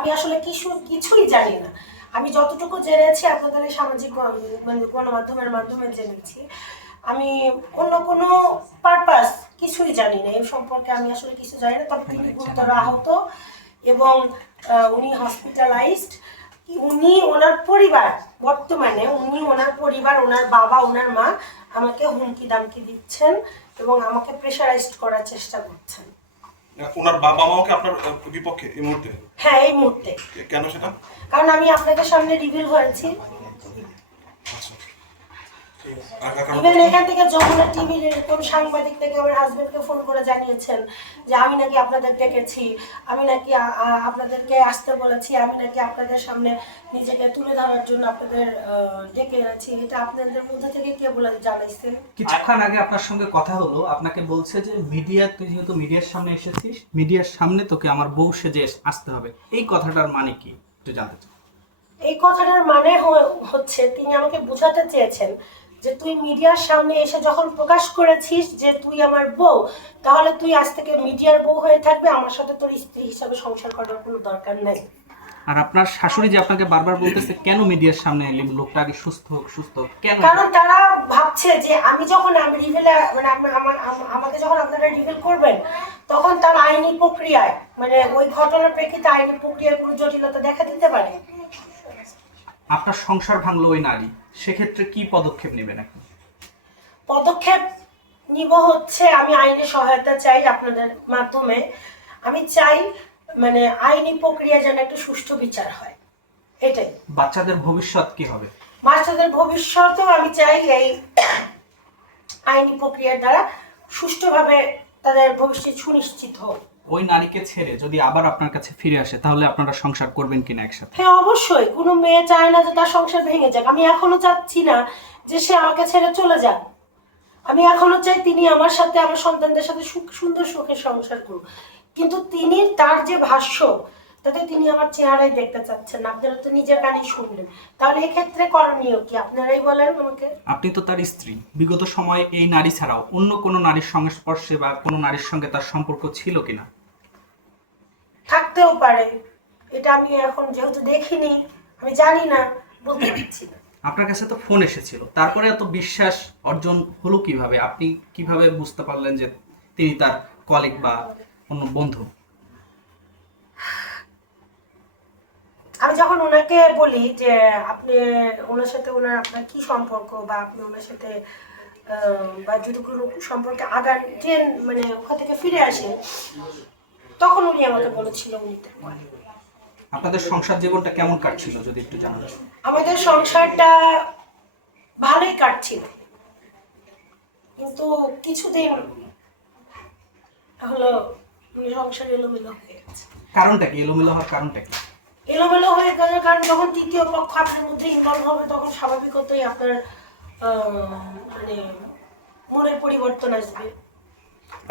আমি আসলে কিছুই জানি না। আমি যতটুকু জেনেছি আপনাদের এই সামাজিক মানে গণমাধ্যমের মাধ্যমে জেনেছি। আমি অন্য কোনো পারপাস কিছুই জানি না, এর সম্পর্কে আমি আসলে কিছু জানি না। তবে তিনি গুরুতর আহত এবং উনি হসপিটালাইজড। উনি ওনার পরিবার, বর্তমানে উনি ওনার পরিবার, ওনার বাবা, ওনার মা আমাকে হুমকি দামকি দিচ্ছেন এবং আমাকে প্রেশারাইজড করার চেষ্টা করছেন। ওনার বাবা মাও কি আপনার বিপক্ষে এই মুহূর্তে? হ্যাঁ, এই মুহূর্তে। কেন সেটা? কারণ আমি আপনাদের সামনে রিভিল হয়েছি। ইভেন এখান থেকে যমুনা টিভির এরকম সাংবাদিক থেকে আমার হাজবেন্ডকে ফোন করে জানিয়েছেন যে আমি নাকি আপনাদের ডেকেছি, আমি নাকি আপনাদেরকে আসতে বলেছি, আমি নাকি আপনাদের সামনে নিজেকে তুলে ধরার জন্য আপনাদের ডেকে আছি। এটা আপনাদের মধ্যে থেকে কে বলে জানাইছে? কিছুক্ষণ আগে আপনার সঙ্গে কথা হলো, আপনাকে বলছে যে তুই যেহেতু মিডিয়ার সামনে এসেছিস, মিডিয়ার সামনে তোকে আমার বউ সেজে আসতে হবে। এই কথাটার মানে কি একটু জানতে চাই। এই কথাটার মানে হচ্ছে তিনি আমাকে বোঝাতে চেয়েছেন যে তুই মিডিয়ার সামনে এসে যখন প্রকাশ করেছিস যে তুই আমার বউ, তাহলে তুই আজ থেকে মিডিয়ার বউ হয়ে থাকবে, আমার সাথে তোর স্ত্রী হিসাবে সংসার করার কোনো দরকার নেই। আর আপনার শাশুড়ি যে আপনাকে বারবার বলতেছে কেন মিডিয়ার সামনে এলি, লোকটা আগে সুস্থ হোক, সুস্থ হোক, কেন? কারণ তারা ভাবছে যে আমি যখন রিভিলে মানে আমাকে যখন আপনারা রিভিল করবেন, তখন তার আইনি প্রক্রিয়ায় মানে ওই ঘটনার প্রেক্ষিতে আইনি প্রক্রিয়ায় কোনো জটিলতা দেখা দিতে পারে। আপনার সংসার ভাঙলো ওই নারী, সেক্ষেত্রে কি পদক্ষেপ নেবেন আপনি? পদক্ষেপ নিব হচ্ছে আমি আইনি সহায়তা চাই আপনাদের মাধ্যমে। আমি চাই মানে আইনি প্রক্রিয়া যেন একটা সুষ্ঠু বিচার হয়, এটাই। বাচ্চাদের ভবিষ্যৎ কি হবে? বাচ্চাদের ভবিষ্যতেও আমি চাই এই আইনি প্রক্রিয়ার দ্বারা সুষ্ঠুভাবে তাদের ভবিষ্যৎ সুনিশ্চিত হোক। ওই নারীকে ছেড়ে যদি আবার আপনার কাছে ফিরে আসে, তাহলে আপনারা সংসার করবেন কিনা একসাথে? হ্যাঁ, অবশ্যই। কোনো মেয়ে চায় না যে তার সংসার ভেঙে যাক। আমি এখনো চাচ্ছি না যে সে আমাকে ছেড়ে চলে যাক। আমি এখনো চাই তিনি আমার সাথে, আমার সন্তানদের সাথে সুন্দর সুখে সংসার করুক। কিন্তু তিনি তার যে ভাষ্য, তাতে তিনি আমার চেহারাই দেখতে চাচ্ছেন না। আপনারা তো নিজের কানেই শুনলেন। তাহলে এক্ষেত্রে করণীয় কি আপনারাই বলেন আমাকে। আপনি তো তার স্ত্রী। বিগত সময়ে এই নারী ছাড়াও অন্য কোনো নারীর সংস্পর্শে বা কোনো নারীর সঙ্গে তার সম্পর্ক ছিল কিনা? থাকতেও পারে, এটা আমি এখন যেহেতু দেখিনি, আমি জানি না, বলতে পারছি না। আপনার কাছে তো ফোন এসেছিল, তারপরে এত বিশ্বাস অর্জন হলো কিভাবে? আপনি কিভাবে বুঝতে পারলেন যে তিনি তার কলিগ বা অন্য বন্ধু? আমি যখন ওনাকে বলি যে আপনি ওনার সাথে আপনার কি সম্পর্ক, বা আপনি ওনার সাথে বা যদি কোনো সম্পর্কে আগান মানে ওখান থেকে ফিরে আসেন, তখন উনি আমাকে বলেছিল উনি তার করে। আপনাদের সংসার জীবনটা কেমন কাটছিল যদি একটু জানান? আমাদের সংসারটা ভালোই কাটছিল, কিন্তু কিছুদিন হলো সংসার এলোমেলো হয়ে গেছে। কারণটা কি এলোমেলো হওয়ার কারণটা কি? এলোমেলো হয়ে গেল কারণ যখন তৃতীয় পক্ষ আপনার মধ্যে ইনভলভ হবে, তখন স্বাভাবিকতই আপনার মানে মনের পরিবর্তন আসবে।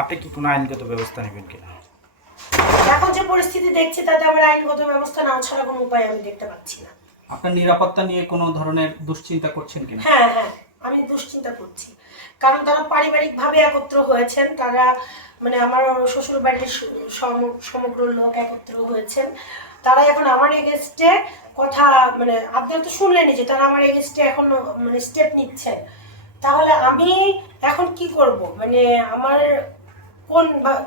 আপনি কি কোনো আইনগত ব্যবস্থা নেবেন কিনা? এখন যে পরিস্থিতি দেখছি তাতে আমার আইনগত ব্যবস্থা না ছাড়া কোনো উপায় আমি দেখতে পাচ্ছি না। আপনার নিরাপত্তা নিয়ে কোনো ধরনের দুশ্চিন্তা করছেন কিনা? হ্যাঁ হ্যাঁ, আমি দুশ্চিন্তা করছি। কারণ তারা পারিবারিকভাবে একত্র হয়েছেন, তারা মানে আমার শ্বশুর বাড়ির সমগ্র লোক একত্র হয়েছেন। তারা এখন আমার এগেস্টে কথা মানে আপনারা তো শুনলেনই যে তারা আমার এগেস্টে এখন মানে স্টেপ নিচ্ছে। তাহলে আমি এখন কি করব, মানে আমার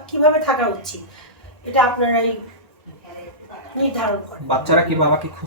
কিভাবে থাকা উচিত, এটা আপনারাই নির্ধারণ করেন। বাচ্চারা কি বাবাকে